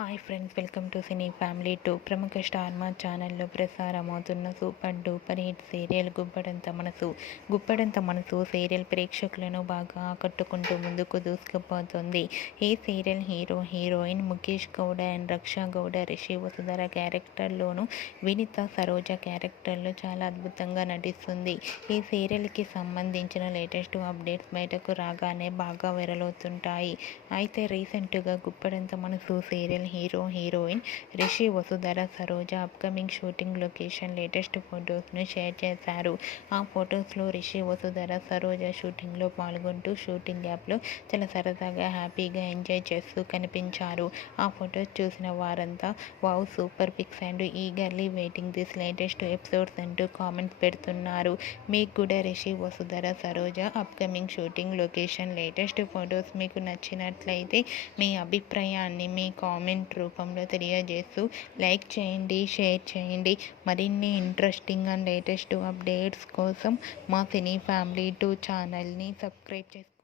Hi friends, welcome to cine family 2. ప్రముఖ star Maa ఛానల్లో ప్రసారమవుతున్న super duper hit serial Guppedantha Manasu serial ప్రేక్షకులను బాగా ఆకట్టుకుంటూ ముందుకు దూసుకుపోతుంది. ఈ serial heroine Mukesh Gowda and Raksha Gowda, Rishi Vasudhara క్యారెక్టర్లోను, వినిత సరోజ క్యారెక్టర్లో చాలా అద్భుతంగా నటిస్తుంది. ఈ సీరియల్కి సంబంధించిన లేటెస్ట్ అప్డేట్స్ బయటకు రాగానే బాగా వైరల్ అయితే రీసెంట్గా Guppedantha Manasu serial heroine Rishi Vasudhara Saroja upcoming shooting location latest ఫొటోస్ను షేర్ చేశారు. ఆ ఫొటోస్లో రిషి వసుధర సరోజ షూటింగ్లో పాల్గొంటూ షూటింగ్ యాప్లో చాలా సరదాగా హ్యాపీగా ఎంజాయ్ చేస్తూ కనిపించారు. ఆ ఫొటోస్ చూసిన వారంతా wow, super pics and eagerly waiting this latest episodes అంటూ కామెంట్స్ పెడుతున్నారు. మీకు కూడా Rishi Vasudhara Saroja upcoming shooting location latest photos మీకు నచ్చినట్లయితే మీ అభిప్రాయాన్ని మీ కామెంట్ రూపంలో తెలియజేస్తూ లైక్ చేయండి, షేర్ చేయండి. మరిన్ని ఇంట్రెస్టింగ్ అండ్ లేటెస్ట్ అప్డేట్స్ కోసం మా సినీ ఫ్యామిలీ 2 ఛానల్ని సబ్స్క్రైబ్ చేసుకోండి.